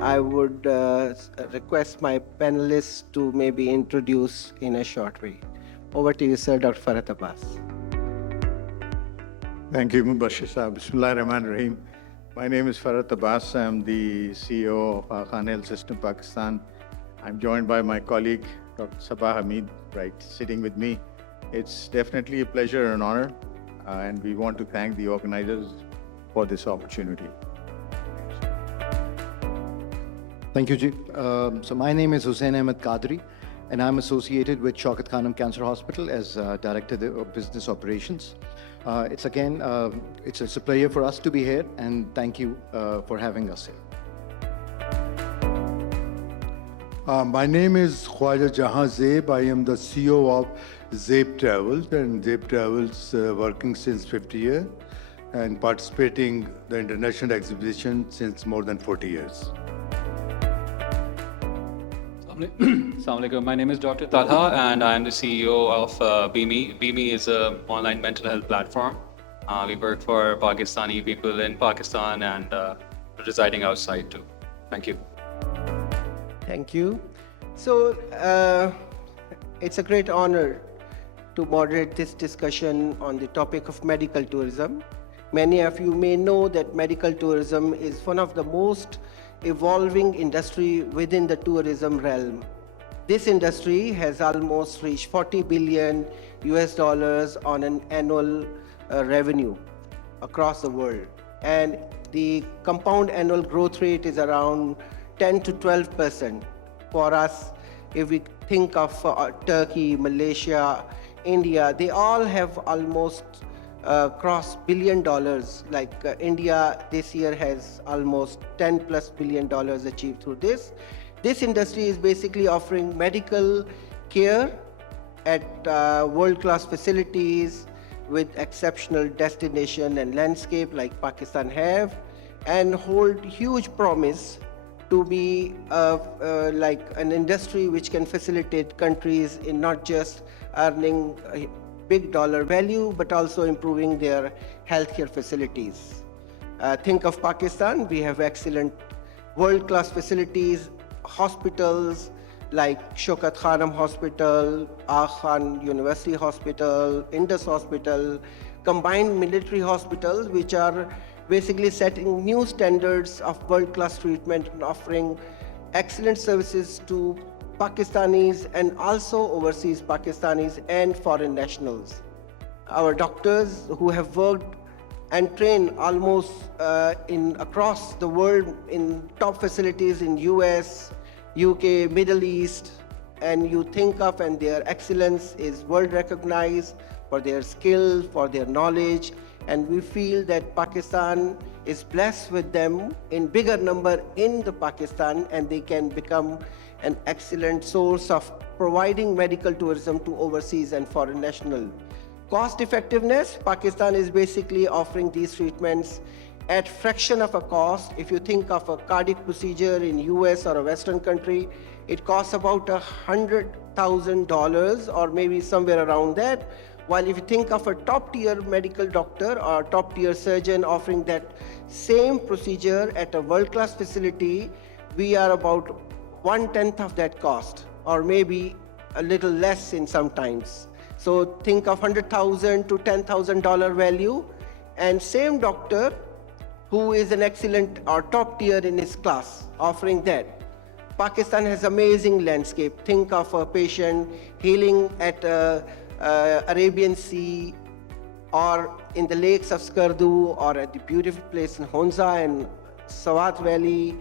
I would request my panelists to maybe introduce in a short way. Over to you, sir, Dr. Farhat Abbas. Thank you, Mubashir. Bismillah ar-Rahman ar-Rahim. My name is Farhat Abbas. I'm the CEO of Khanum System Pakistan. I'm joined by my colleague, Dr. Sabah Hamid, right, sitting with me. It's definitely a pleasure and honor, and we want to thank the organizers for this opportunity. Thank you, Ji. So my name is Hussain Ahmed Qadri, and I'm associated with Shaukat Khanum Cancer Hospital as Director of Business Operations. It's a pleasure for us to be here, and thank you for having us here. My name is Khawaja Jahanzeb. I am the CEO of Zeb Travels, and Zeb Travels working since 50 years and participating the international exhibition since more than 40 years. Assalamualaikum. My name is Dr. Talha, and I am the CEO of BIMI. BIMI is an online mental health platform. We work for Pakistani people in Pakistan and residing outside too. Thank you. Thank you. So, it's a great honor to moderate this discussion on the topic of medical tourism. Many of you may know that medical tourism is one of the most evolving industry within the tourism realm. This industry has almost reached 40 billion US dollars on an annual revenue across the world. And the compound annual growth rate is around 10 to 12% for us. If we think of Turkey, Malaysia, India, they all have almost crossed $1 billion. Like India this year has almost $10+ billion achieved through this. This industry is basically offering medical care at world-class facilities with exceptional destination and landscape like Pakistan have, and hold huge promise to be like an industry which can facilitate countries in not just earning big dollar value, but also improving their healthcare facilities. Think of Pakistan, we have excellent world-class facilities, hospitals like Shaukat Khanum Hospital, Khan University Hospital, Indus Hospital, combined military hospitals, which are basically setting new standards of world-class treatment and offering excellent services to Pakistanis and also overseas Pakistanis and foreign nationals. Our doctors who have worked and trained almost across the world in top facilities in US, UK, Middle East, and you think of, and their excellence is world recognized for their skill, for their knowledge, and we feel that Pakistan is blessed with them in bigger number in the Pakistan, and they can become an excellent source of providing medical tourism to overseas and foreign national. Cost effectiveness, Pakistan is basically offering these treatments at fraction of a cost. If you think of a cardiac procedure in US or a Western country, it costs about $100,000 or maybe somewhere around that. While if you think of a top-tier medical doctor or top-tier surgeon offering that same procedure at a world-class facility, we are about 1/10 of that cost, or maybe a little less in sometimes. So think of $100,000 to $10,000 value, and same doctor who is an excellent or top tier in his class offering that. Pakistan has amazing landscape. Think of a patient healing at Arabian Sea or in the lakes of Skardu or at the beautiful place in Honza and Swat Valley.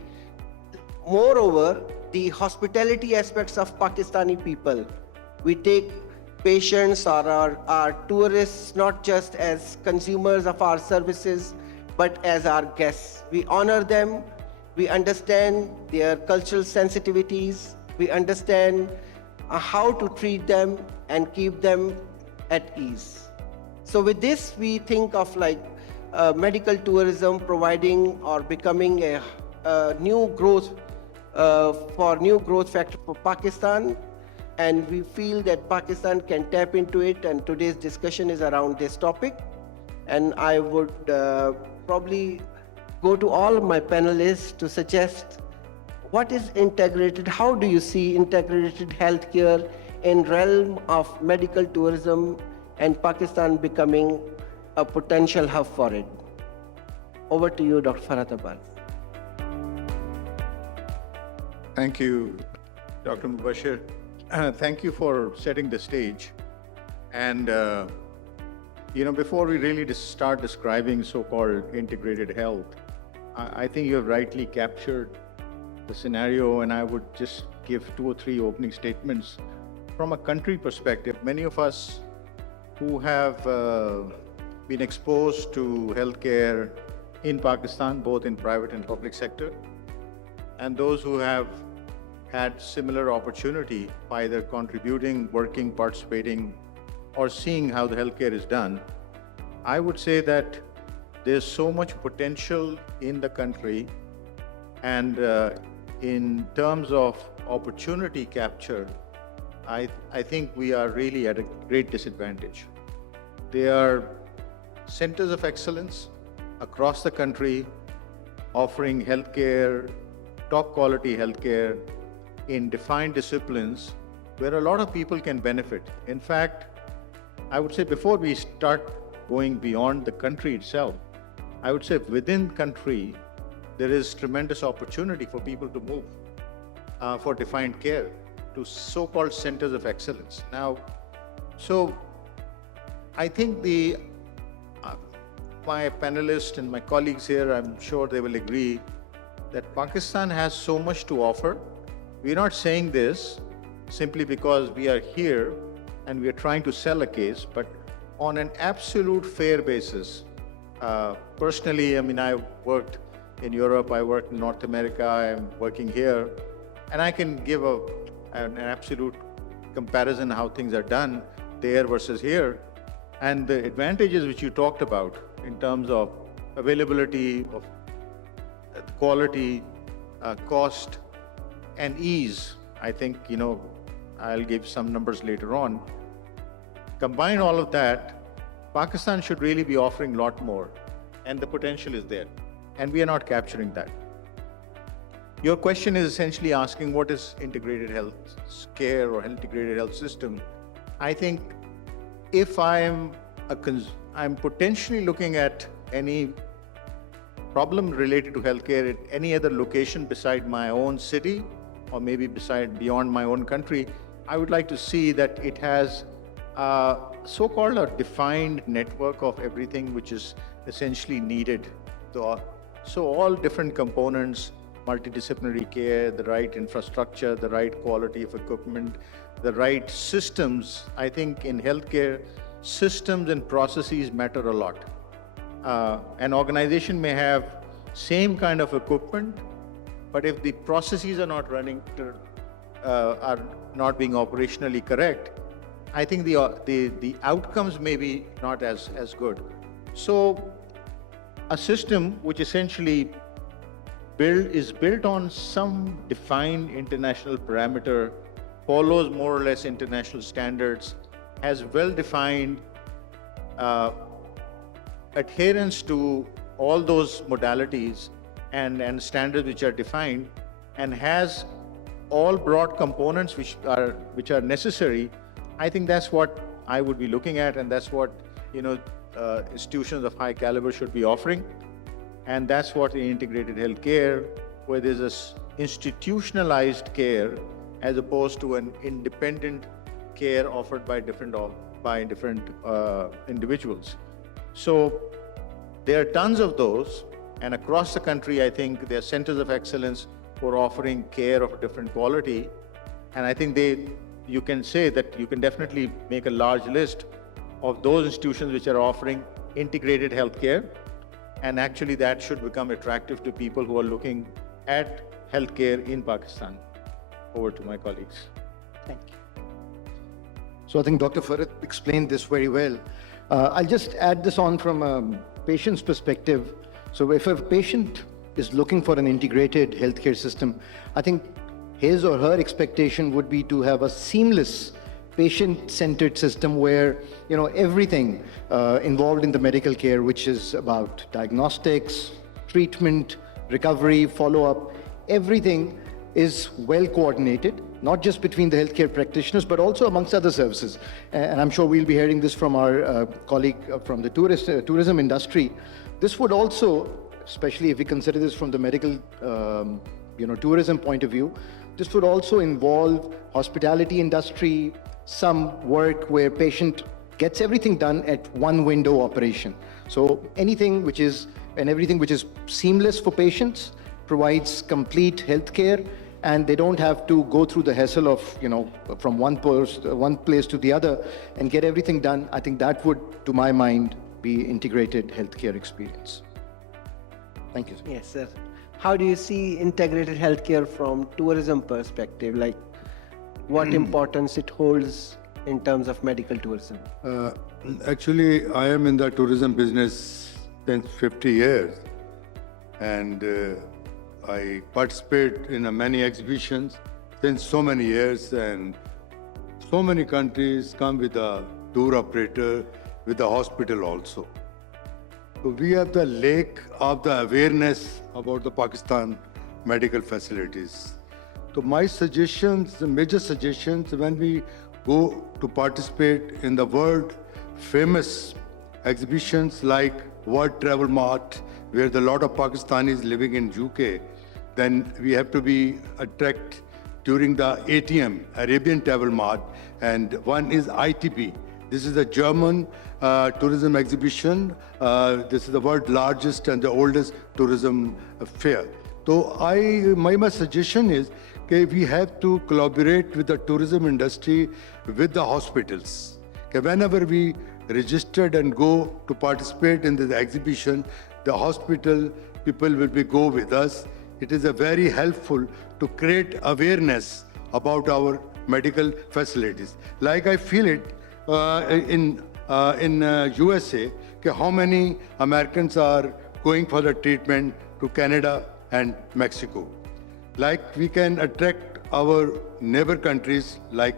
Moreover, the hospitality aspects of Pakistani people. We take patients or our tourists not just as consumers of our services, but as our guests. We honor them, we understand their cultural sensitivities, we understand how to treat them and keep them at ease. So with this, we think of like medical tourism providing or becoming a new growth factor for Pakistan, and we feel that Pakistan can tap into it, and today's discussion is around this topic. And I would probably go to all of my panelists to suggest what is integrated? How do you see integrated healthcare in realm of medical tourism and Pakistan becoming a potential hub for it? Over to you, Dr. Farhat Abbas. Thank you, Dr. Mubashir. Thank you for setting the stage. And, before we really start describing so-called integrated health, I think you have rightly captured the scenario, and I would just give 2 or 3 opening statements. From a country perspective, many of us who have been exposed to healthcare in Pakistan, both in private and public sector, and those who have had similar opportunity, either contributing, working, participating, or seeing how the healthcare is done, I would say that there's so much potential in the country, and in terms of opportunity capture, I think we are really at a great disadvantage. There are centers of excellence across the country offering healthcare, top quality healthcare in defined disciplines where a lot of people can benefit. In fact, I would say before we start going beyond the country itself, I would say within country, there is tremendous opportunity for people to move for defined care to so-called centers of excellence. Now, so I think my panelists and my colleagues here, I'm sure they will agree that Pakistan has so much to offer. We're not saying this simply because we are here and we are trying to sell a case, but on an absolute fair basis. Personally, I worked in Europe, I worked in North America, I'm working here, and I can give an absolute comparison how things are done there versus here. And the advantages which you talked about in terms of availability, of quality, cost, and ease, I think, I'll give some numbers later on. Combine all of that, Pakistan should really be offering a lot more, and the potential is there, and we are not capturing that. Your question is essentially asking what is integrated health care or integrated health system. I think if I'm potentially looking at any problem related to healthcare at any other location beside my own city, or maybe beyond my own country, I would like to see that it has so-called a defined network of everything which is essentially needed. So all different components, multidisciplinary care, the right infrastructure, the right quality of equipment, the right systems. I think in healthcare, systems and processes matter a lot. An organization may have same kind of equipment, but if the processes are not running, are not being operationally correct, I think the outcomes may be not as good. So a system which essentially is built on some defined international parameter, follows more or less international standards, has well-defined adherence to all those modalities and standards which are defined, and has all broad components which are necessary. I think that's what I would be looking at, and that's what institutions of high caliber should be offering. And that's what in integrated healthcare, where there's this institutionalized care as opposed to an independent care offered by different individuals. So there are tons of those, and across the country, I think there are centers of excellence for offering care of different quality. And I think you can say that you can definitely make a large list of those institutions which are offering integrated healthcare. And actually that should become attractive to people who are looking at healthcare in Pakistan. Over to my colleagues. Thank you. So I think Dr. Farhat explained this very well. I'll just add this on from a patient's perspective. So if a patient is looking for an integrated healthcare system, I think his or her expectation would be to have a seamless patient-centered system where everything involved in the medical care, which is about diagnostics, treatment, recovery, follow-up, everything is well coordinated, not just between the healthcare practitioners, but also amongst other services. And I'm sure we'll be hearing this from our colleague from the tourism industry. This would also, especially if we consider this from the medical tourism point of view, this would also involve hospitality industry, some work where patient gets everything done at one window operation. So everything which is seamless for patients, provides complete healthcare, and they don't have to go through the hassle of, from one place to the other and get everything done. I think that would, to my mind, be integrated healthcare experience. Thank you, sir. Yes, sir. How do you see integrated healthcare from tourism perspective? Like, what importance it holds in terms of medical tourism? Actually, I am in the tourism business since 50 years, and I participate in many exhibitions since so many years, and so many countries come with a tour operator, with a hospital also. So we have the lack of the awareness about the Pakistan medical facilities. So my suggestions, the major suggestions, when we go to participate in the world famous exhibitions like World Travel Mart, where a lot of Pakistanis living in UK, then we have to be attract during the ATM, Arabian Travel Mart, and one is ITP. This is a German tourism exhibition. This is the world's largest and the oldest tourism fair. So my suggestion is that we have to collaborate with the tourism industry, with the hospitals. Okay, whenever we registered and go to participate in this exhibition, the hospital people will go with us. It is a very helpful to create awareness about our medical facilities. Like I feel it in USA, how many Americans are going for the treatment to Canada and Mexico. Like we can attract our neighbor countries like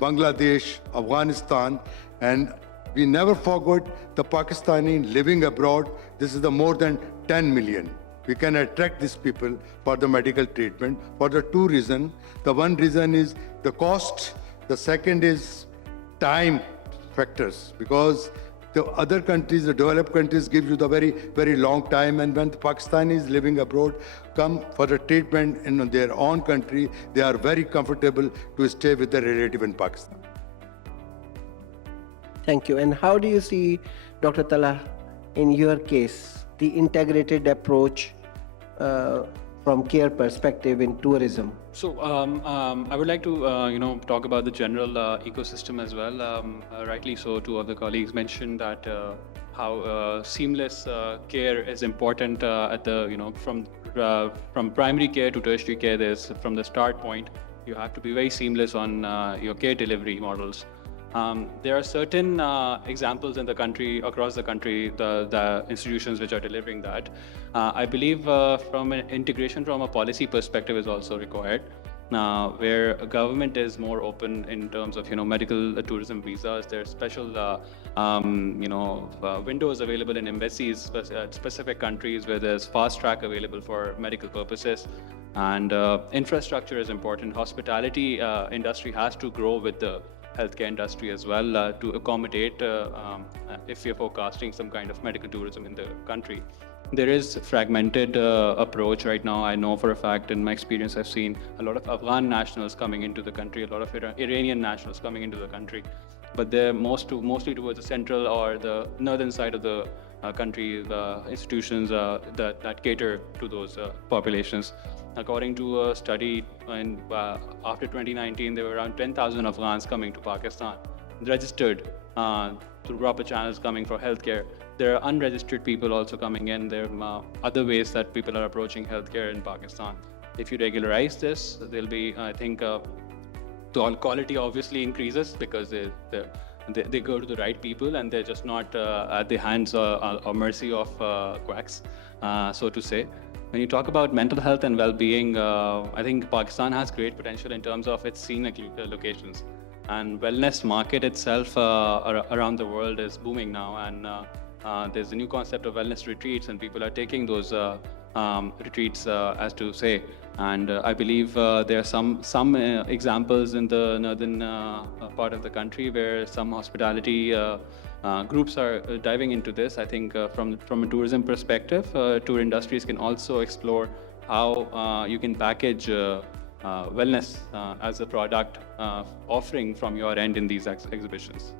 Bangladesh, Afghanistan, and we never forgot the Pakistani living abroad. This is the more than 10 million. We can attract these people for the medical treatment for the two reasons. The one reason is the cost. The second is time factors, because the other countries, the developed countries, give you the very, very long time. And when the Pakistanis living abroad come for the treatment in their own country, they are very comfortable to stay with their relative in Pakistan. Thank you. And how do you see, Dr. Talha, in your case, the integrated approach from care perspective in tourism? So I would like to talk about the general ecosystem as well. Rightly so, two of the colleagues mentioned that how seamless care is important at the from primary care to tertiary care. There's from the start point, you have to be very seamless on your care delivery models. There are certain examples in the country, across the country, the institutions which are delivering that. I believe from an integration from a policy perspective is also required, where a government is more open in terms of medical tourism visas. There are special windows available in embassies at specific countries where there's fast track available for medical purposes. And infrastructure is important. Hospitality industry has to grow with the healthcare industry as well to accommodate if you're forecasting some kind of medical tourism in the country. There is fragmented approach right now. I know for a fact, in my experience, I've seen a lot of Afghan nationals coming into the country, a lot of Iranian nationals coming into the country, but they're mostly towards the central or the northern side of the country, the institutions that cater to those populations. According to a study after 2019, there were around 10,000 Afghans coming to Pakistan, registered through proper channels coming for healthcare. There are unregistered people also coming in. There are other ways that people are approaching healthcare in Pakistan. If you regularize this, there'll be, I think, the quality obviously increases because they go to the right people and they're just not at the hands or mercy of quacks, so to say. When you talk about mental health and well-being, I think Pakistan has great potential in terms of its scenic locations. And wellness market itself around the world is booming now. And there's a new concept of wellness retreats, and people are taking those retreats, as to say. And I believe there are some examples in the northern part of the country where some hospitality groups are diving into this. I think from a tourism perspective, tour industries can also explore how you can package wellness as a product offering from your end in these exhibitions.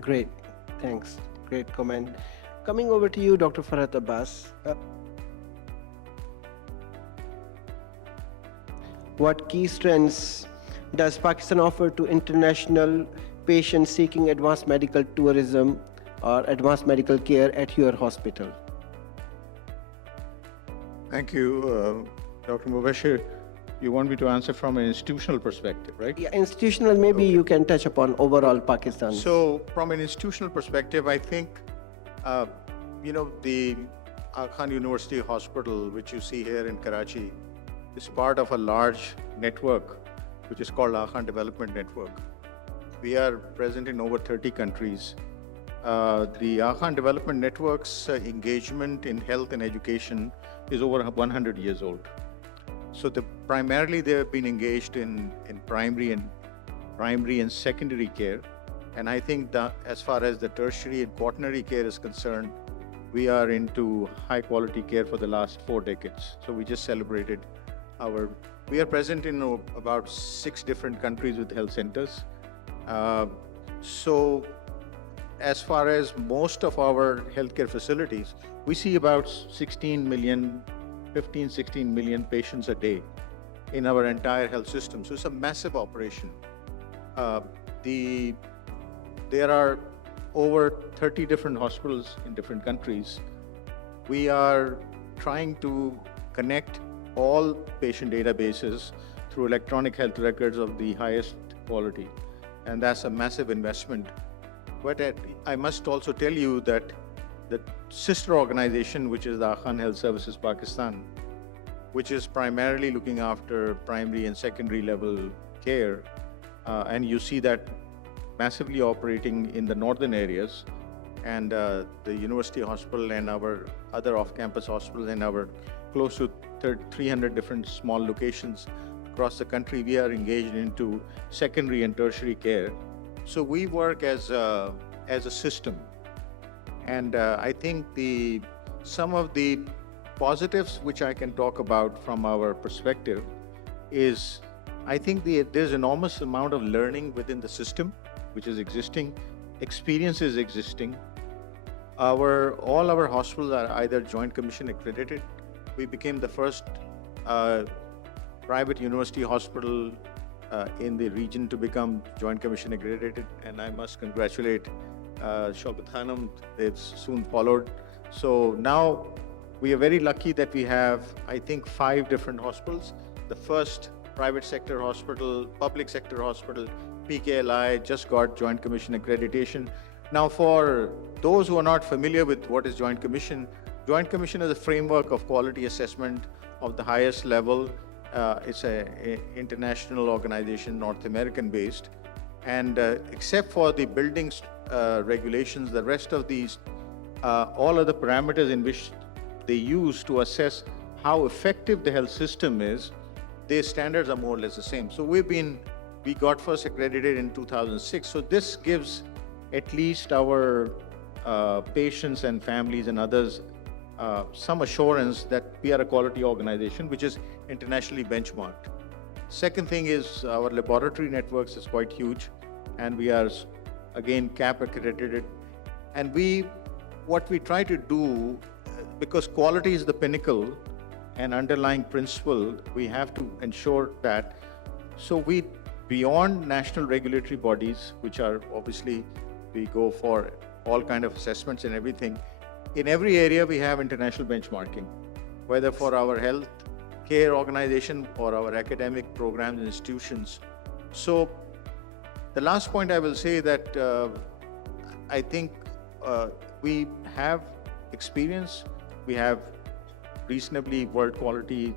Great, thanks. Great comment. Coming over to you, Dr. Farhat Abbas. What key strengths does Pakistan offer to international patients seeking advanced medical tourism or advanced medical care at your hospital? Thank you, Dr. Mubashir. You want me to answer from an institutional perspective, right? Yeah, institutional, maybe you can touch upon overall Pakistan. So, from an institutional perspective, I think, the Khan University Hospital, which you see here in Karachi, is part of a large network, which is called Khan Development Network. We are present in over 30 countries. The Khan Development Network's engagement in health and education is over 100 years old. So primarily they have been engaged in primary and secondary care. And I think that as far as the tertiary and quaternary care is concerned, we are into high quality care for the last 4 decades. So we just celebrated we are present in about 6 different countries with health centers. So as far as most of our healthcare facilities, we see about 16 million patients a day in our entire health system. So it's a massive operation. There are over 30 different hospitals in different countries. We are trying to connect all patient databases through electronic health records of the highest quality. And that's a massive investment. But I must also tell you that the sister organization, which is the Khan Health Services Pakistan, which is primarily looking after primary and secondary level care, and you see that massively operating in the northern areas, and the university hospital and our other off-campus hospitals and our close to 300 different small locations across the country, we are engaged into secondary and tertiary care. So we work as a system. And I think some of the positives which I can talk about from our perspective is, I think there's enormous amount of learning within the system which is existing, experience is existing. All our hospitals are either Joint Commission accredited. We became the first private university hospital in the region to become Joint Commission accredited, and I must congratulate Shaukat Khanum. They've soon followed. So now we are very lucky that we have, I think, 5 different hospitals. The first private sector hospital, public sector hospital, PKLI, just got Joint Commission accreditation. Now, for those who are not familiar with what is Joint Commission is a framework of quality assessment of the highest level. It's an international organization, North American based. And except for the buildings regulations, the rest of these, all of the parameters in which they use to assess how effective the health system is, their standards are more or less the same. So we got first accredited in 2006. So this gives at least our patients and families and others some assurance that we are a quality organization which is internationally benchmarked. Second thing is our laboratory networks is quite huge, and we are again CAP accredited. And what we try to do, because quality is the pinnacle and underlying principle, we have to ensure that. So beyond national regulatory bodies, which are obviously, we go for all kind of assessments and everything. In every area, we have international benchmarking, whether for our health care organization or our academic programs and institutions. So the last point I will say that I think we have experience, we have reasonably world quality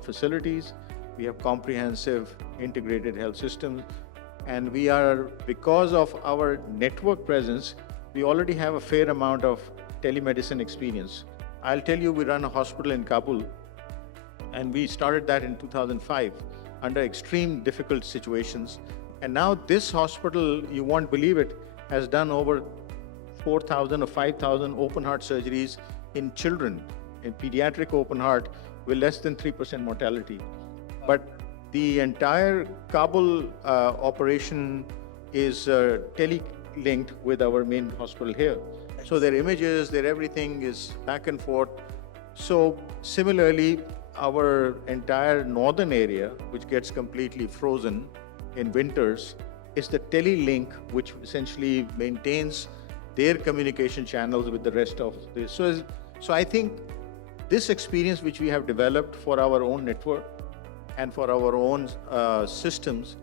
facilities, we have comprehensive integrated health systems, and we are, because of our network presence, we already have a fair amount of telemedicine experience. I'll tell you, we run a hospital in Kabul, and we started that in 2005 under extreme difficult situations. And now this hospital, you won't believe it, has done over 4,000 or 5,000 open heart surgeries in children, in pediatric open heart, with less than 3% mortality. But the entire Kabul operation is tele-linked with our main hospital here. So their images, their everything is back and forth. So similarly, our entire northern area, which gets completely frozen in winters, is the tele-link, which essentially maintains their communication channels with the rest of this. So I think this experience which we have developed for our own network and for our own systems,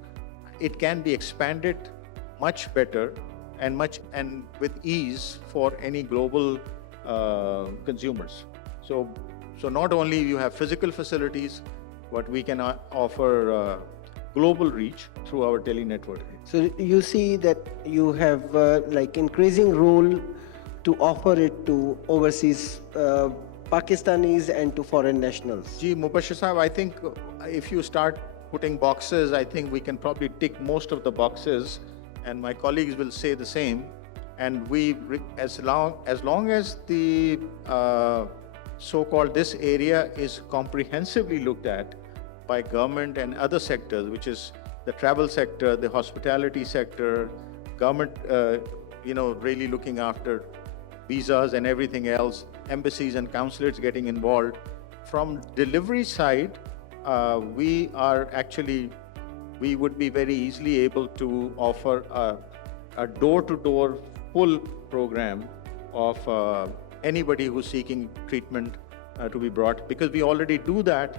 it can be expanded much better and with ease for any global consumers. So not only you have physical facilities, but we can offer global reach through our tele network. So you see that you have like increasing role to offer it to overseas Pakistanis and to foreign nationals. Ji, Mubashir Sahab, I think if you start putting boxes, I think we can probably tick most of the boxes, and my colleagues will say the same. And as long as the so-called this area is comprehensively looked at by government and other sectors, which is the travel sector, the hospitality sector, government, really looking after visas and everything else, embassies and consulates getting involved. From delivery side, we would be very easily able to offer a door-to-door full program of anybody who's seeking treatment to be brought, because we already do that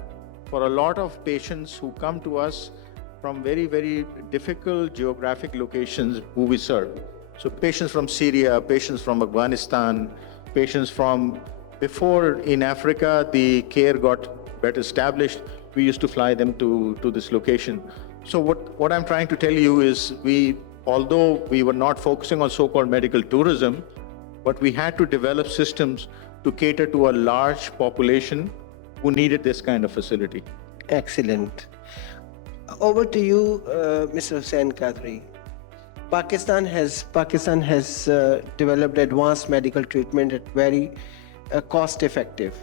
for a lot of patients who come to us from very, very difficult geographic locations who we serve. So patients from Syria, patients from Afghanistan, patients from before in Africa, the care got better established. We used to fly them to this location. So what I'm trying to tell you is although we were not focusing on so-called medical tourism, but we had to develop systems to cater to a large population who needed this kind of facility. Excellent. Over to you, Mr. Hussain Qadri. Pakistan has developed advanced medical treatment at very cost-effective.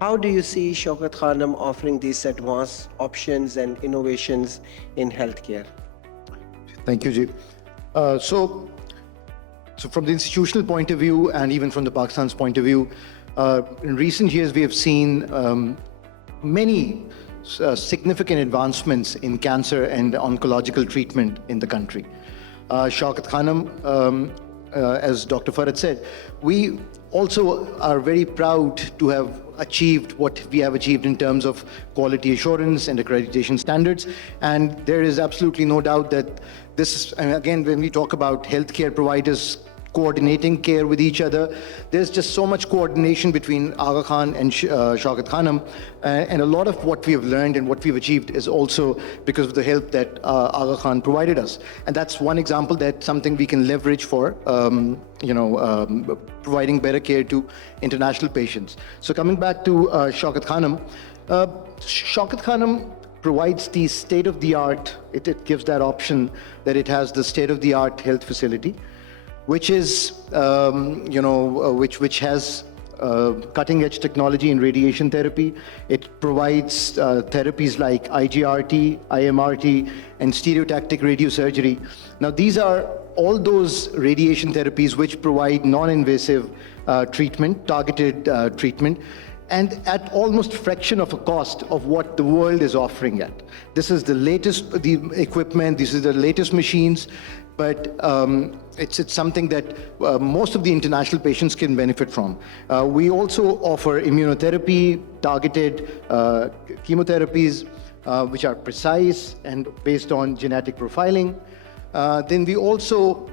How do you see Shaukat Khanum offering these advanced options and innovations in healthcare? Thank you, Ji. So from the institutional point of view and even from the Pakistan's point of view, in recent years we have seen many significant advancements in cancer and oncological treatment in the country. Shaukat Khanum, as Dr. Farhat said, we also are very proud to have achieved what we have achieved in terms of quality assurance and accreditation standards. And there is absolutely no doubt that this, and again, when we talk about healthcare providers coordinating care with each other, there's just so much coordination between Aga Khan and Shaukat Khanum, and a lot of what we have learned and what we've achieved is also because of the help that Aga Khan provided us. And that's one example, that's something we can leverage for providing better care to international patients. So coming back to Shaukat Khanum, Shaukat Khanum provides the state-of-the-art, it gives that option that it has the state-of-the-art health facility, which is, which has cutting-edge technology in radiation therapy. It provides therapies like IGRT, IMRT, and stereotactic radiosurgery. Now, these are all those radiation therapies which provide non-invasive treatment, targeted treatment, and at almost fraction of a cost of what the world is offering at. This is the latest equipment, this is the latest machines, but it's something that most of the international patients can benefit from. We also offer immunotherapy, targeted chemotherapies, which are precise and based on genetic profiling. Then we also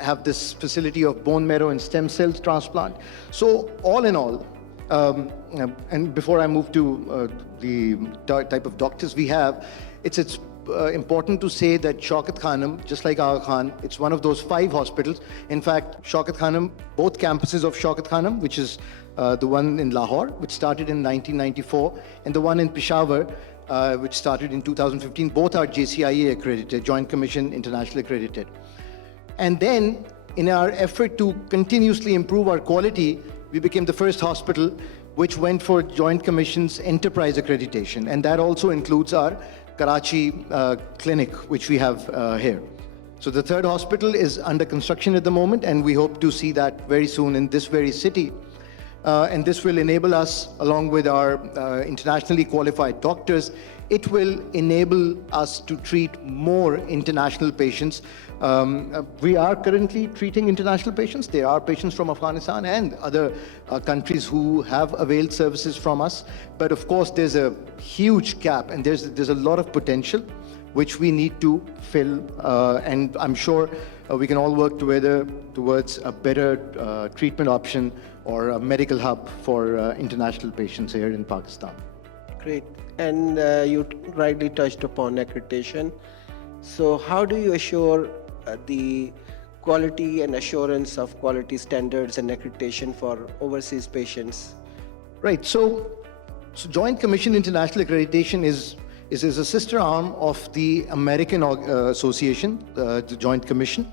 have this facility of bone marrow and stem cells transplant. So all in all, and before I move to the type of doctors we have, it's important to say that Shaukat Khanum, just like Aga Khan, it's one of those 5 hospitals. In fact, Shaukat Khanum, both campuses of Shaukat Khanum, which is the one in Lahore, which started in 1994, and the one in Peshawar, which started in 2015, both are JCIE accredited, Joint Commission International accredited. And then, in our effort to continuously improve our quality, we became the first hospital which went for Joint Commission's enterprise accreditation. And that also includes our Karachi clinic, which we have here. So the third hospital is under construction at the moment, and we hope to see that very soon in this very city. And this will enable us, along with our internationally qualified doctors, it will enable us to treat more international patients. We are currently treating international patients. There are patients from Afghanistan and other countries who have availed services from us. But of course, there's a huge gap, and there's a lot of potential which we need to fill. And I'm sure we can all work together towards a better treatment option or a medical hub for international patients here in Pakistan. Great. And you rightly touched upon accreditation. So how do you assure the quality and assurance of quality standards and accreditation for overseas patients? Right. So Joint Commission International Accreditation is a sister arm of the American Association, the Joint Commission.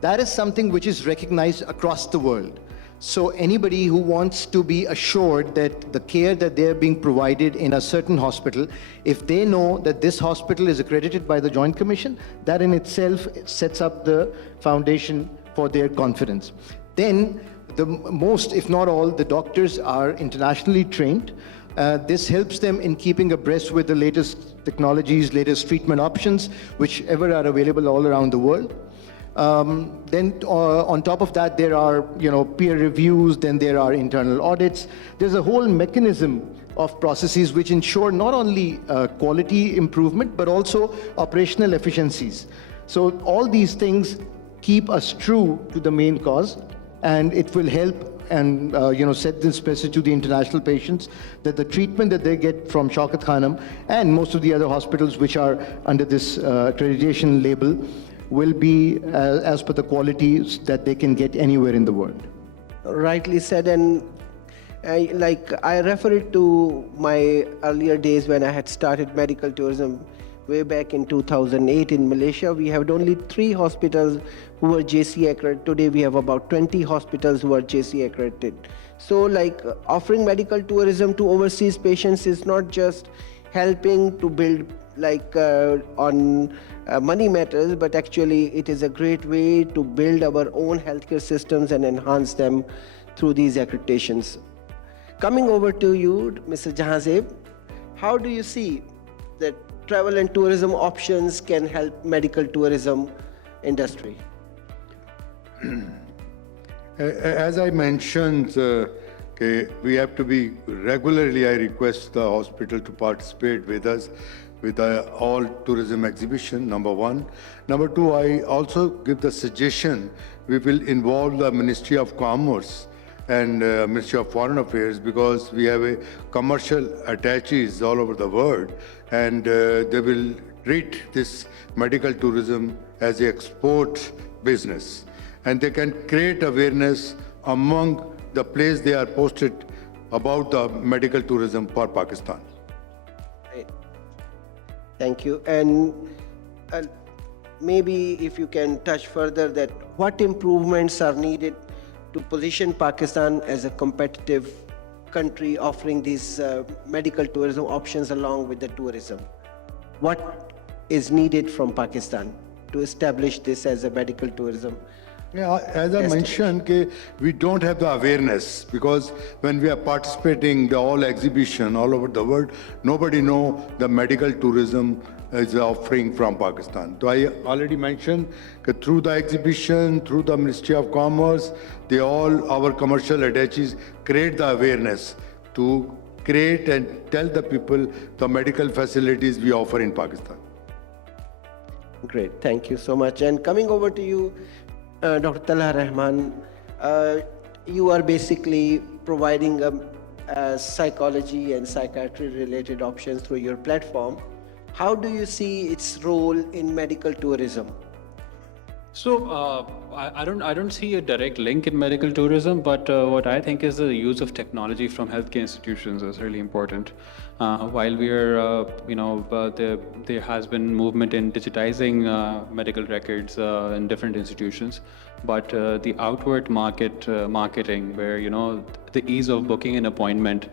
That is something which is recognized across the world. So anybody who wants to be assured that the care that they're being provided in a certain hospital, if they know that this hospital is accredited by the Joint Commission, that in itself sets up the foundation for their confidence. Then the most, if not all, the doctors are internationally trained. This helps them in keeping abreast with the latest technologies, latest treatment options, whichever are available all around the world. Then on top of that, there are peer reviews, then there are internal audits. There's a whole mechanism of processes which ensure not only quality improvement, but also operational efficiencies. So all these things keep us true to the main cause, and it will help and set this message to the international patients that the treatment that they get from Shaukat Khanum and most of the other hospitals which are under this accreditation label will be as per the qualities that they can get anywhere in the world. Rightly said, and I refer it to my earlier days when I had started medical tourism way back in 2008 in Malaysia. We had only 3 hospitals who were JC accredited. Today we have about 20 hospitals who are JC accredited. So offering medical tourism to overseas patients is not just helping to build on money matters, but actually it is a great way to build our own healthcare systems and enhance them through these accreditations. Coming over to you, Mr. Jahanzeb, how do you see that travel and tourism options can help medical tourism industry? As I mentioned, we have to be regularly, I request the hospital to participate with us with all tourism exhibition, number 1. Number 2, I also give the suggestion we will involve the Ministry of Commerce and Ministry of Foreign Affairs, because we have a commercial attaches all over the world, and they will treat this medical tourism as an export business. And they can create awareness among the place they are posted about the medical tourism for Pakistan. Right. Thank you. And maybe if you can touch further that what improvements are needed to position Pakistan as a competitive country offering these medical tourism options along with the tourism. What is needed from Pakistan to establish this as a medical tourism? Yeah, as I mentioned, we don't have the awareness, because when we are participating the all exhibition all over the world, nobody know the medical tourism is offering from Pakistan. So I already mentioned that through the exhibition, through the Ministry of Commerce, our commercial attaches create the awareness to create and tell the people the medical facilities we offer in Pakistan. Great, thank you so much. And coming over to you, Dr. Talha Rehman, you are basically providing psychology and psychiatry related options through your platform. How do you see its role in medical tourism? So I don't see a direct link in medical tourism, but what I think is the use of technology from healthcare institutions is really important. While we are, there has been movement in digitizing medical records in different institutions, but the outward marketing, where the ease of booking an appointment,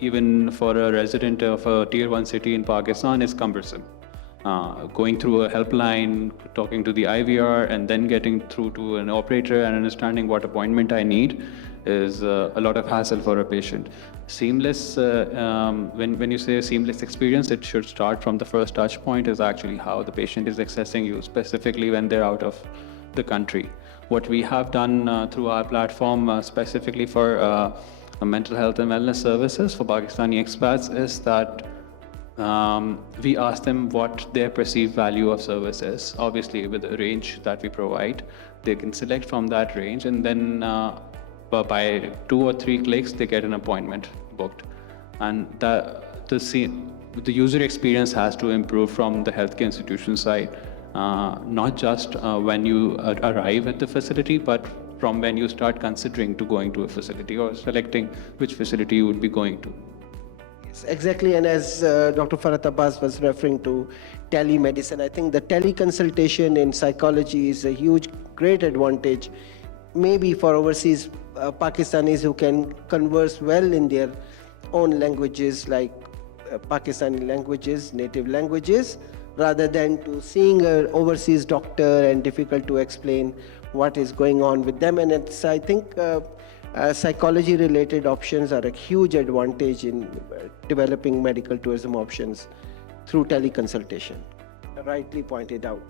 even for a resident of a tier 1 city in Pakistan, is cumbersome. Going through a helpline, talking to the IVR, and then getting through to an operator and understanding what appointment I need is a lot of hassle for a patient. Seamless, when you say a seamless experience, it should start from the first touch point is actually how the patient is accessing you, specifically when they're out of the country. What we have done through our platform, specifically for mental health and wellness services for Pakistani expats, is that we ask them what their perceived value of service is, obviously with a range that we provide. They can select from that range, and then by 2 or 3 clicks, they get an appointment booked. And the user experience has to improve from the healthcare institution side, not just when you arrive at the facility, but from when you start considering to going to a facility or selecting which facility you would be going to. Exactly, and as Dr. Farhat Abbas was referring to telemedicine, I think the teleconsultation in psychology is a huge, great advantage, maybe for overseas Pakistanis who can converse well in their own languages, like Pakistani languages, native languages, rather than to seeing an overseas doctor and difficult to explain what is going on with them. And it's, I think, psychology-related options are a huge advantage in developing medical tourism options through teleconsultation, rightly pointed out.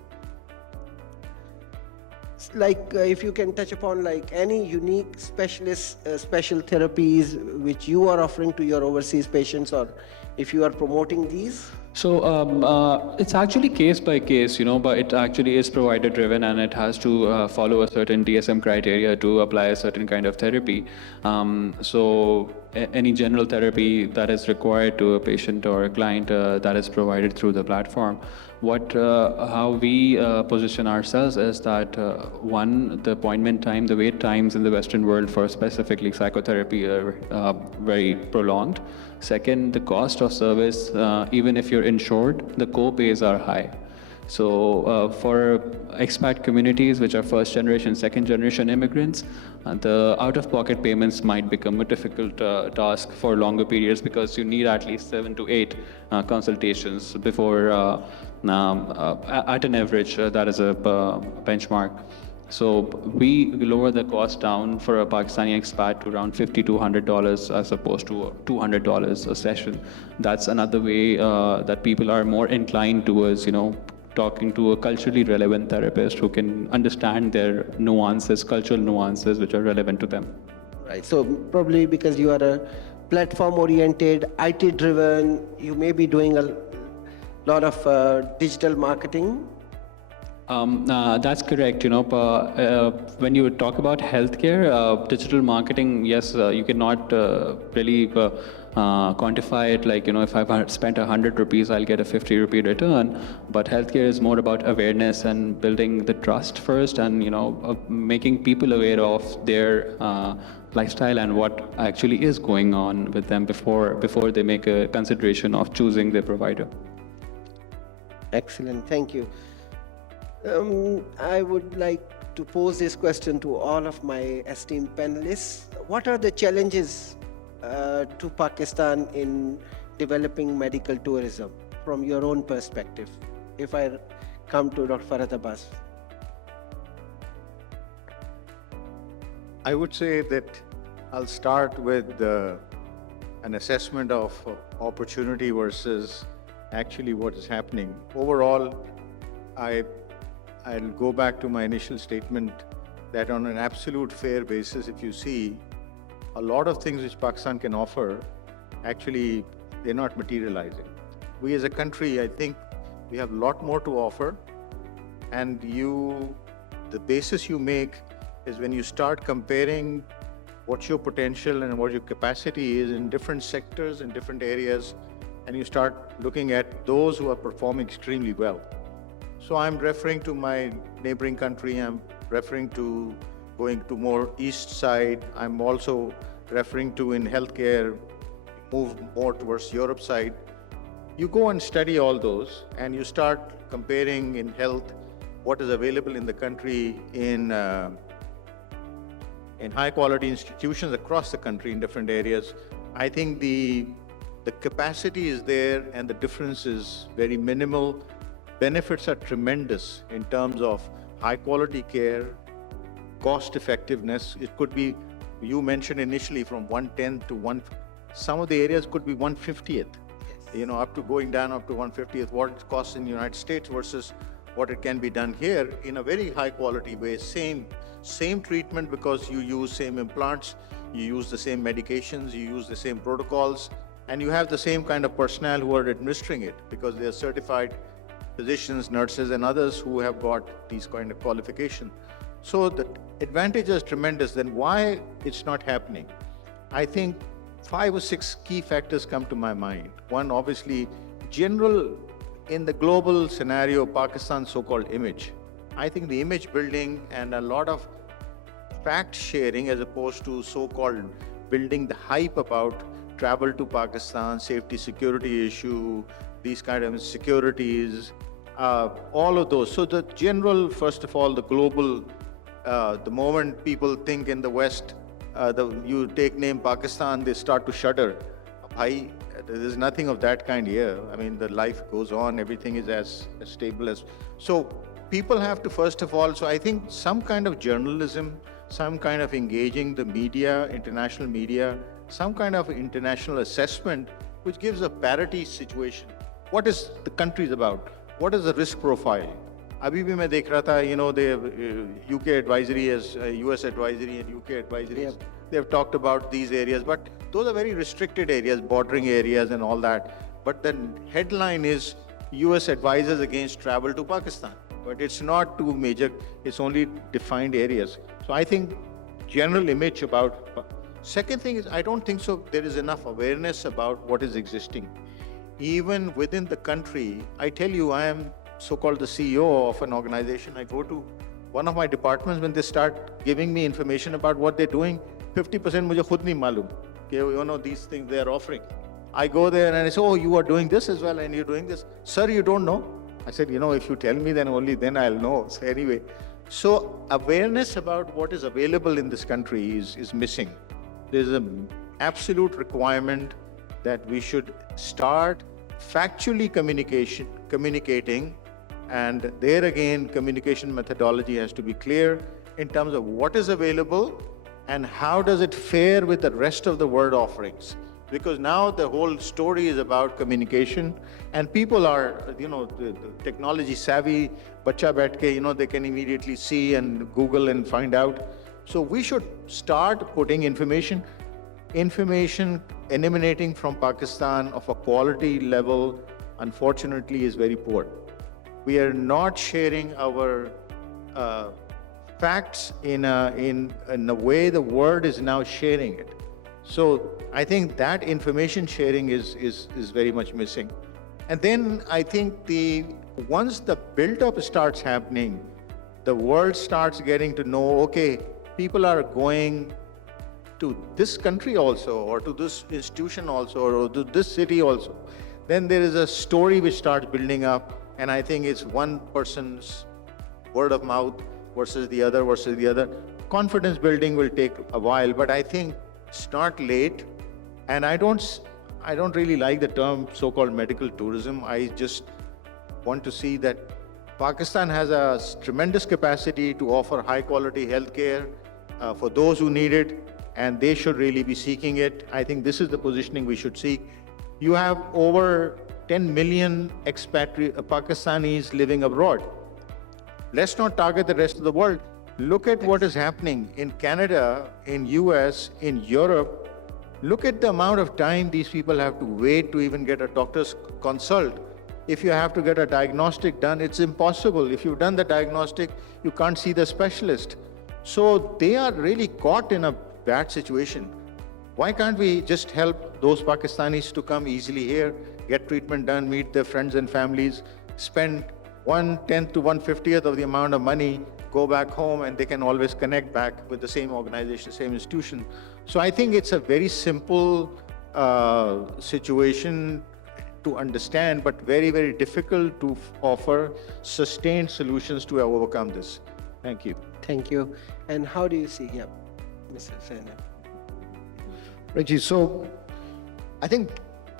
Like if you can touch upon like any unique special therapies which you are offering to your overseas patients, or if you are promoting these. So it's actually case by case, but it actually is provider driven, and it has to follow a certain DSM criteria to apply a certain kind of therapy. So any general therapy that is required to a patient or a client that is provided through the platform. How we position ourselves is that one, the appointment time, the wait times in the Western world for specifically psychotherapy are very prolonged. Second, the cost of service, even if you're insured, the co-pays are high. So for expat communities, which are first generation, second generation immigrants, the out-of-pocket payments might become a difficult task for longer periods, because you need at least 7 to 8 consultations before, at an average, that is a benchmark. So we lower the cost down for a Pakistani expat to around $50 to $100 as opposed to $200 a session. That's another way that people are more inclined towards, talking to a culturally relevant therapist who can understand their nuances, cultural nuances, which are relevant to them. Right. So probably because you are a platform-oriented, IT-driven, you may be doing a lot of digital marketing. That's correct. When you talk about healthcare, digital marketing, yes, you cannot really quantify it like, if I've spent 100 rupees, I'll get a 50 rupee return. But healthcare is more about awareness and building the trust first, and, making people aware of their lifestyle and what actually is going on with them before they make a consideration of choosing their provider. Excellent, thank you. I would like to pose this question to all of my esteemed panelists. What are the challenges to Pakistan in developing medical tourism from your own perspective? If I come to Dr. Farhat Abbas. I would say that I'll start with an assessment of opportunity versus actually what is happening. Overall, I'll go back to my initial statement that on an absolute fair basis, if you see, a lot of things which Pakistan can offer, actually, they're not materializing. We as a country, I think, we have a lot more to offer, and the basis you make is when you start comparing what your potential and what your capacity is in different sectors, in different areas, and you start looking at those who are performing extremely well. So I'm referring to my neighboring country, I'm referring to going to more east side, I'm also referring to in healthcare, move more towards Europe side. You go and study all those and you start comparing in health what is available in the country in high quality institutions across the country in different areas. I think the capacity is there and the difference is very minimal. Benefits are tremendous in terms of high quality care, cost effectiveness. It could be, you mentioned initially from 110 to 1, some of the areas could be 150th, up to going down up to 150th, what it costs in the United States versus what it can be done here in a very high quality way. Same treatment because you use same implants, you use the same medications, you use the same protocols, and you have the same kind of personnel who are administering it because they are certified physicians, nurses, and others who have got these kind of qualifications. So the advantage is tremendous. Then why it's not happening? I think 5 or 6 key factors come to my mind. One, obviously, general in the global scenario, Pakistan's so-called image. I think the image building and a lot of fact sharing as opposed to so-called building the hype about travel to Pakistan, safety security issue, these kind of insecurities, all of those. So the general, first of all, the global, the moment people think in the West, you take name Pakistan, they start to shudder. There's nothing of that kind here. I mean, the life goes on, everything is as stable as. So people have to, first of all, so I think some kind of journalism, some kind of engaging the media, international media, some kind of international assessment, which gives a parity situation. What is the country about? What is the risk profile? Abhi bhi main dekh raha tha, they have UK advisory as US advisory and UK advisory. Yep. They have talked about these areas, but those are very restricted areas, bordering areas and all that. But the headline is US advises against travel to Pakistan. But it's not too major, it's only defined areas. So I think general image about. Second thing is, I don't think so there is enough awareness about what is existing. Even within the country, I tell you, I am so-called the CEO of an organization. I go to one of my departments, when they start giving me information about what they're doing, 50% mujhe khud nahi malum, these things they are offering. I go there and I say, oh, you are doing this as well and you're doing this. Sir, you don't know? I said, if you tell me, then only then I'll know. So anyway, so awareness about what is available in this country is missing. There's an absolute requirement that we should start factually communicating, and there again, communication methodology has to be clear in terms of what is available and how does it fare with the rest of the world offerings. Because now the whole story is about communication, and people are, the technology savvy, bacha baith ke, they can immediately see and Google and find out. So we should start putting information emanating from Pakistan of a quality level, unfortunately, is very poor. We are not sharing our facts in a way the world is now sharing it. So I think that information sharing is very much missing. And then I think once the build-up starts happening, the world starts getting to know, okay, people are going to this country also, or to this institution also, or to this city also. Then there is a story which starts building up, and I think it's one person's word of mouth versus the other. Confidence building will take a while, but I think it's not late. And I don't really like the term so-called medical tourism. I just want to see that Pakistan has a tremendous capacity to offer high quality healthcare for those who need it, and they should really be seeking it. I think this is the positioning we should seek. You have over 10 million Pakistanis living abroad. Let's not target the rest of the world. Look at what is happening in Canada, in US, in Europe. Look at the amount of time these people have to wait to even get a doctor's consult. If you have to get a diagnostic done, it's impossible. If you've done the diagnostic, you can't see the specialist. So they are really caught in a bad situation. Why can't we just help those Pakistanis to come easily here, get treatment done, meet their friends and families, spend 1/10 to 1/50th of the amount of money, go back home, and they can always connect back with the same organization, same institution. So I think it's a very simple situation to understand, but very, very difficult to offer sustained solutions to overcome this. Thank you. Thank you. And how do you see, yeah, Mr. Hussain? Reggie, so I think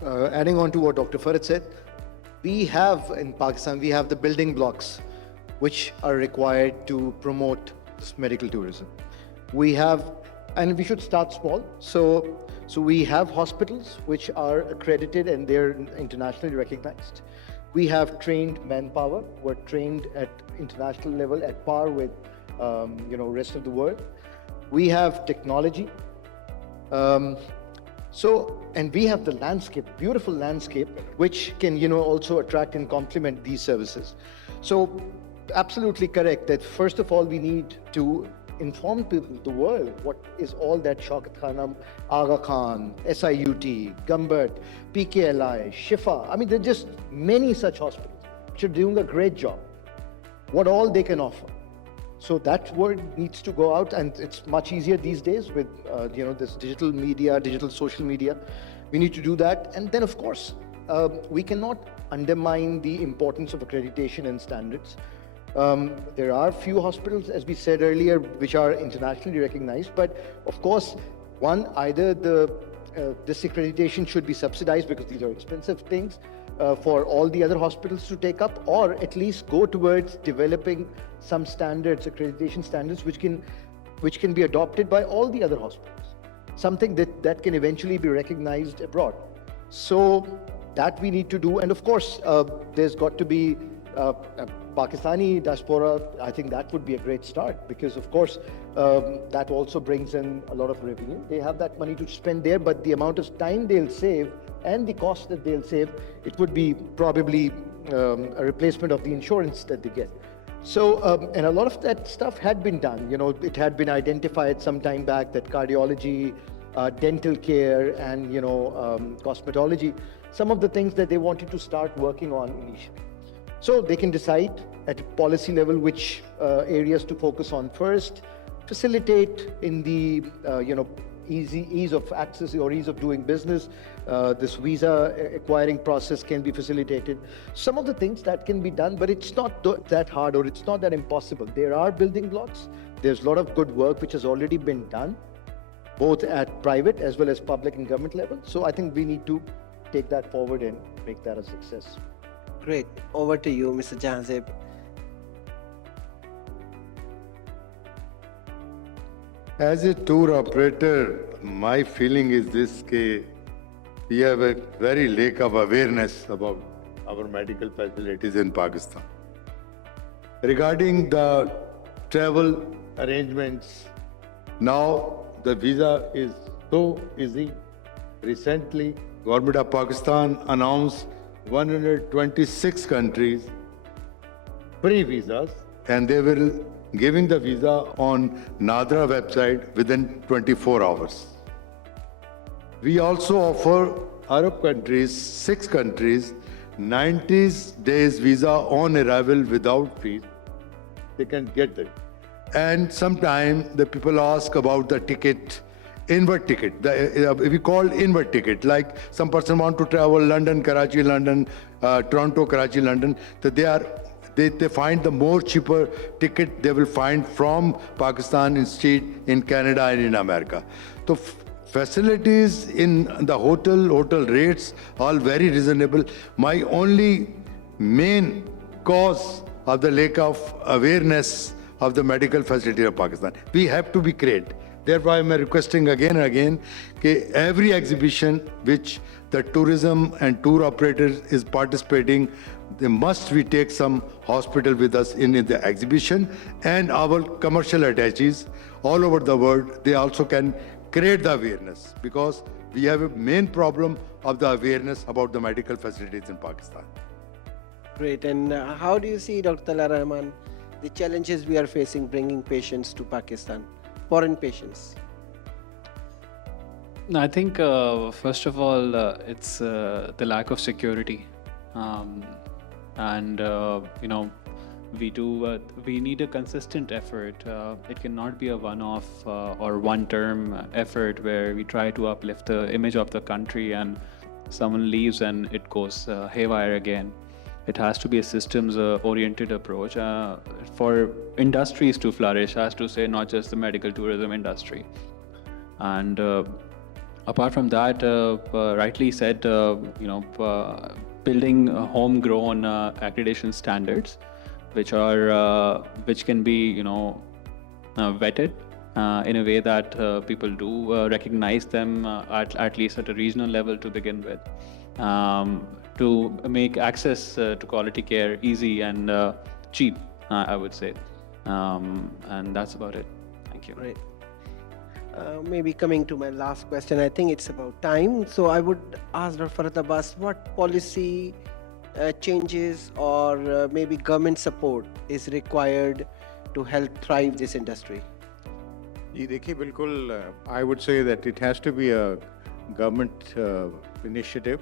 adding on to what Dr. Farhat said, we have in Pakistan, we have the building blocks which are required to promote this medical tourism. We have, and we should start small. So we have hospitals which are accredited and they're internationally recognized. We have trained manpower, we're trained at international level at par with rest of the world. We have technology. And we have the landscape, beautiful landscape, which can, also attract and complement these services. So absolutely correct that first of all, we need to inform people, the world, what is all that Shaukat, Khanum, Aga Khan, SIUT, Gumbert, PKLI, Shifa. I mean, there are just many such hospitals which are doing a great job. What all they can offer. So that word needs to go out, and it's much easier these days with this digital media, digital social media. We need to do that, and then of course we cannot undermine the importance of accreditation and standards. There are few hospitals, as we said earlier, which are internationally recognized, but of course, either this accreditation should be subsidized because these are expensive things for all the other hospitals to take up, or at least go towards developing some standards, accreditation standards, which can be adopted by all the other hospitals. Something that can eventually be recognized abroad. So that we need to do, and of course, there's got to be Pakistani diaspora. I think that would be a great start because, of course, that also brings in a lot of revenue. They have that money to spend there, but the amount of time they'll save and the cost that they'll save, it would be probably a replacement of the insurance that they get. So, and a lot of that stuff had been done. It had been identified some time back that cardiology, dental care, and cosmetology, some of the things that they wanted to start working on initially. So they can decide at a policy level which areas to focus on first, facilitate in the ease of access or ease of doing business. This visa acquiring process can be facilitated. Some of the things that can be done, but it's not that hard or it's not that impossible. There are building blocks. There's a lot of good work which has already been done, both at private as well as public and government level. So I think we need to take that forward and make that a success. Great. Over to you, Mr. Jahanzeb. As a tour operator, my feeling is this: we have a very lack of awareness about our medical facilities in Pakistan. Regarding the travel arrangements, now the visa is so easy. Recently, Government of Pakistan announced 126 countries free visas, and they will giving the visa on NADRA website within 24 hours. We also offer Arab countries, 6 countries, 90 days visa on arrival without fees. They can get that. And sometimes the people ask about the ticket, inward ticket. We call inward ticket. Like some person want to travel London, Karachi, London, Toronto, Karachi, London. So they find the more cheaper ticket they will find from Pakistan instead in Canada and in America. So facilities in the hotel rates all very reasonable. My only main cause of the lack of awareness of the medical facility of Pakistan. We have to be great. Therefore, I am requesting again and again that every exhibition which the tourism and tour operators is participating, we take some hospital with us in the exhibition, and our commercial attaches all over the world, they also can create the awareness, because we have a main problem of the awareness about the medical facilities in Pakistan. Great. And how do you see, Dr. Rehman, the challenges we are facing bringing patients to Pakistan, foreign patients? I think, first of all, it's the lack of security. Um, and, we need a consistent effort. It cannot be a one-off or one-term effort where we try to uplift the image of the country and someone leaves and it goes haywire again. It has to be a systems-oriented approach for industries to flourish, as to say, not just the medical tourism industry. And apart from that, rightly said, building homegrown accreditation standards, which can be, vetted in a way that people do recognize them at least at a regional level to begin with, to make access to quality care easy and cheap, I would say. And that's about it. Thank you. Great. Maybe coming to my last question, I think it's about time. So I would ask Farhat Abbas, what policy changes or maybe government support is required to help thrive this industry? देखिए बिल्कुल I would say that it has to be a government initiative.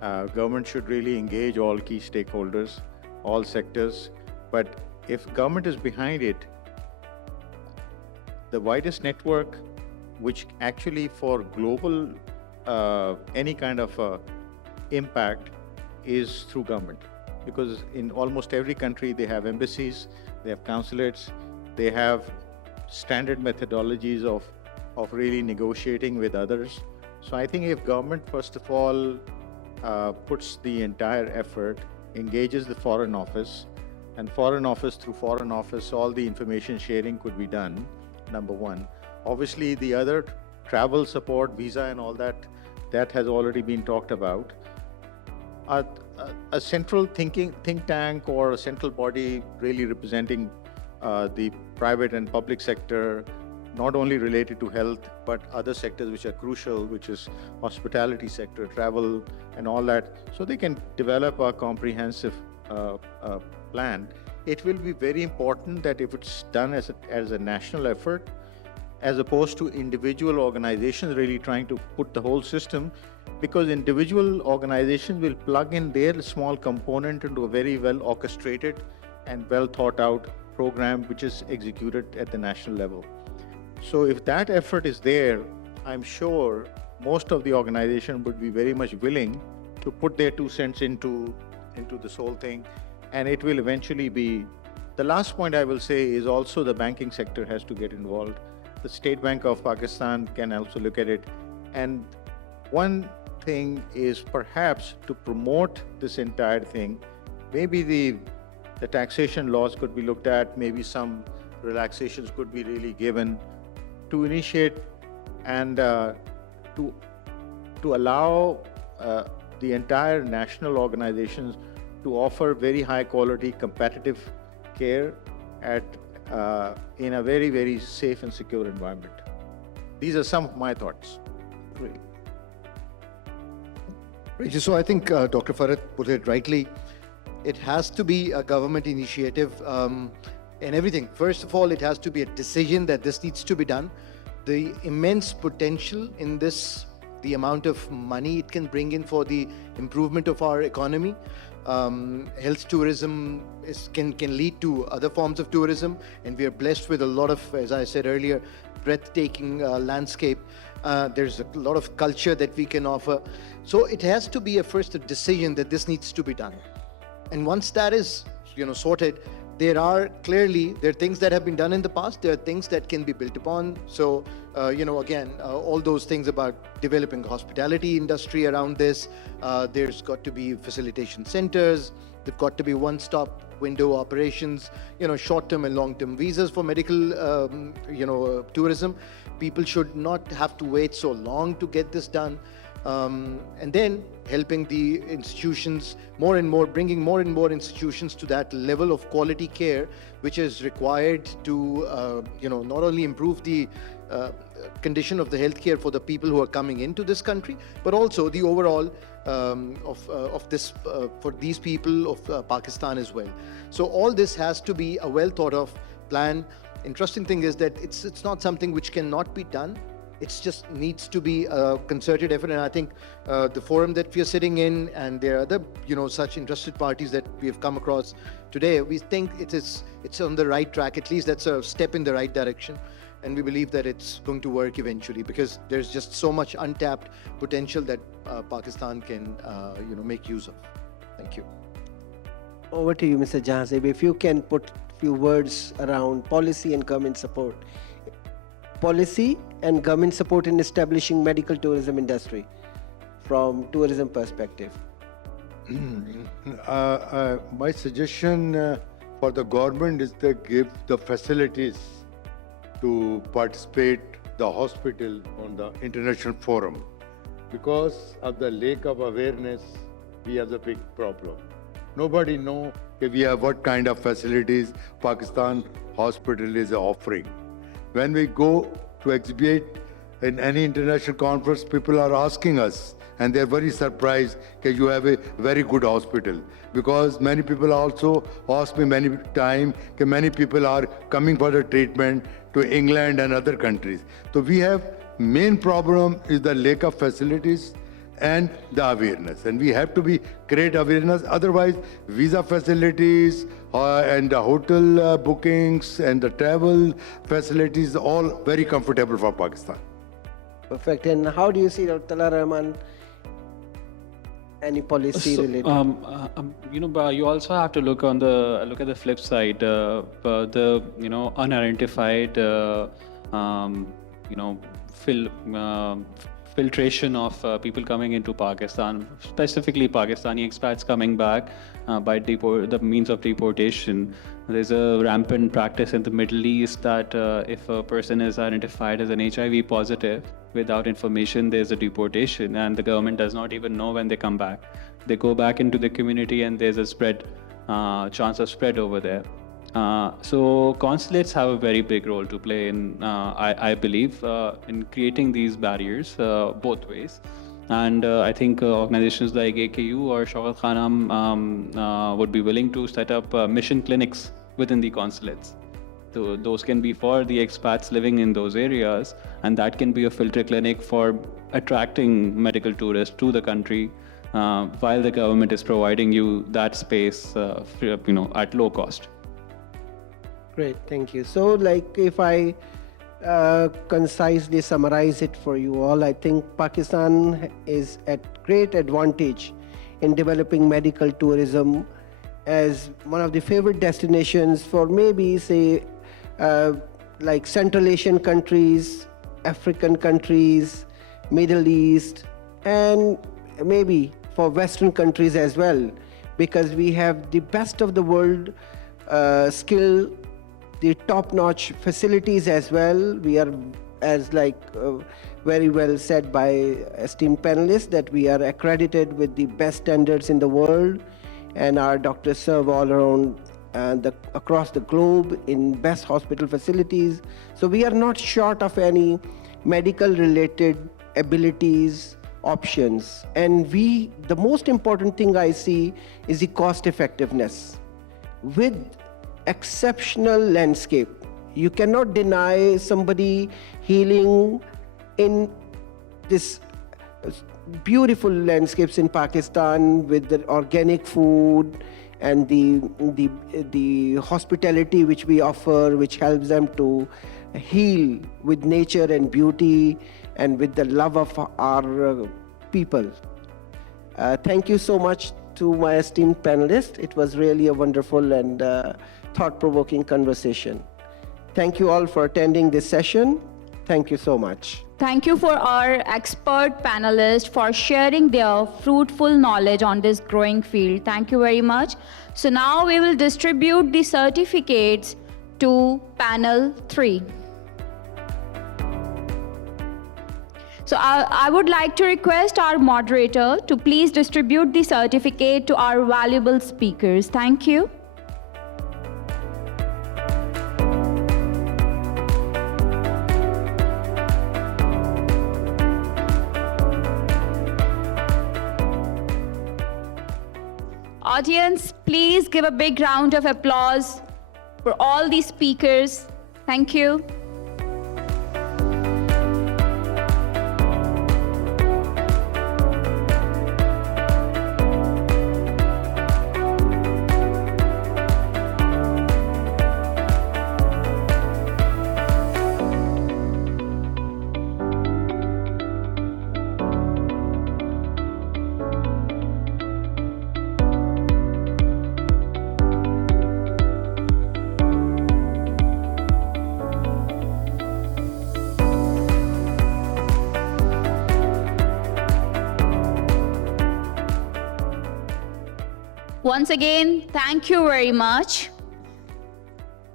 Government should really engage all key stakeholders, all sectors. But if government is behind it, the widest network, which actually for global any kind of impact, is through government. Because in almost every country they have embassies, they have consulates, they have standard methodologies of really negotiating with others. So I think if government first of all puts the entire effort, engages the Foreign Office, and Foreign Office through Foreign Office, all the information sharing could be done, number one. Obviously the other travel support, visa and all that has already been talked about. A central think tank or a central body really representing the private and public sector, not only related to health, but other sectors which are crucial, which is hospitality sector, travel and all that, so they can develop a comprehensive plan. It will be very important that if it's done as a national effort, as opposed to individual organizations really trying to put the whole system, because individual organizations will plug in their small component into a very well orchestrated and well thought out program which is executed at the national level. So if that effort is there, I'm sure most of the organization would be very much willing to put their 2 cents into this whole thing, and it will eventually be. The last point I will say is also the banking sector has to get involved. The State Bank of Pakistan can also look at it. And one thing is perhaps to promote this entire thing, maybe the taxation laws could be looked at, maybe some relaxations could be really given to initiate and to allow the entire national organizations to offer very high quality competitive care in a very, very safe and secure environment. These are some of my thoughts. Great. Right, so I think Dr. Farhat put it rightly. It has to be a government initiative and everything. First of all, it has to be a decision that this needs to be done. The immense potential in this, the amount of money it can bring in for the improvement of our economy. Health tourism can lead to other forms of tourism, and we are blessed with a lot of, as I said earlier, breathtaking landscape. There's a lot of culture that we can offer. So it has to be first a decision that this needs to be done. And once that is, sorted, there are things that have been done in the past. There are things that can be built upon. So, again, all those things about developing hospitality industry around this. There's got to be facilitation centers. There've got to be one-stop window operations. Short-term and long-term visas for medical, tourism. People should not have to wait so long to get this done. And then helping the institutions more and more, bringing more and more institutions to that level of quality care, which is required to, not only improve the condition of the healthcare for the people who are coming into this country, but also the overall of this for these people of Pakistan as well. So all this has to be a well thought of plan. Interesting thing is that it's not something which cannot be done. It's just needs to be a concerted effort. And I think the forum that we are sitting in, and there are other, such interested parties that we have come across today, we think it's on the right track. At least that's a step in the right direction. And we believe that it's going to work eventually, because there's just so much untapped potential that Pakistan can, make use of. Thank you. Over to you, Mr. Jahanzeb. If you can put a few words around policy and government support. Policy and government support in establishing medical tourism industry from tourism perspective. My suggestion for the government is to give the facilities to participate the hospital on the international forum. Because of the lack of awareness, we have the big problem. Nobody know if we have what kind of facilities Pakistan hospital is offering. When we go to exhibit in any international conference, people are asking us, and they're very surprised that you have a very good hospital. Because many people also ask me many times that many people are coming for the treatment to England and other countries. So we have main problem is the lack of facilities and the awareness, and we have to create awareness. Otherwise, visa facilities and the hotel bookings and the travel facilities all very comfortable for Pakistan. Perfect. And how do you see Dr. Rehman? Any policy related? But you also have to look at the flip side. The unidentified filtration of people coming into Pakistan, specifically Pakistani expats coming back by the means of deportation. There's a rampant practice in the Middle East that if a person is identified as an HIV positive, without information, there's a deportation, and the government does not even know when they come back. They go back into the community, and there's a chance of spread over there. So consulates have a very big role to play in, I believe, in creating these barriers both ways. And I think organizations like AKU or Shaukat Khanum would be willing to set up mission clinics within the consulates. So those can be for the expats living in those areas, and that can be a filter clinic for attracting medical tourists to the country, while the government is providing you that space, at low cost. Great, thank you. So, if I concisely summarize it for you all, I think Pakistan is at great advantage in developing medical tourism as one of the favorite destinations for maybe, say, Central Asian countries, African countries, Middle East, and maybe for Western countries as well, because we have the best of the world skill, the top-notch facilities as well. We are, as very well said by esteemed panelists, that we are accredited with the best standards in the world, and our doctors serve all around across the globe in best hospital facilities. So we are not short of any medical-related abilities, options. And the most important thing I see is the cost effectiveness. With exceptional landscape, you cannot deny somebody healing in this beautiful landscapes in Pakistan with the organic food and the hospitality which we offer, which helps them to heal with nature and beauty and with the love of our people. Thank you so much to my esteemed panelists. It was really a wonderful and thought-provoking conversation. Thank you all for attending this session. Thank you so much. Thank you for our expert panelists for sharing their fruitful knowledge on this growing field. Thank you very much. So now we will distribute the certificates to panel 3. So I would like to request our moderator to please distribute the certificate to our valuable speakers. Thank you. Audience, please give a big round of applause for all these speakers. Thank you. Once again, thank you very much.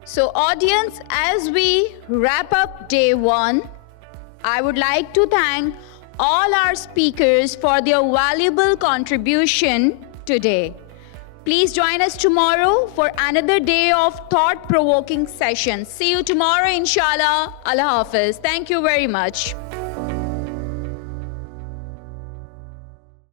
So audience, as we wrap up day 1, I would like to thank all our speakers for their valuable contribution today. Please join us tomorrow for another day of thought-provoking sessions. See you tomorrow, inshallah. Allah Hafiz. Thank you very much.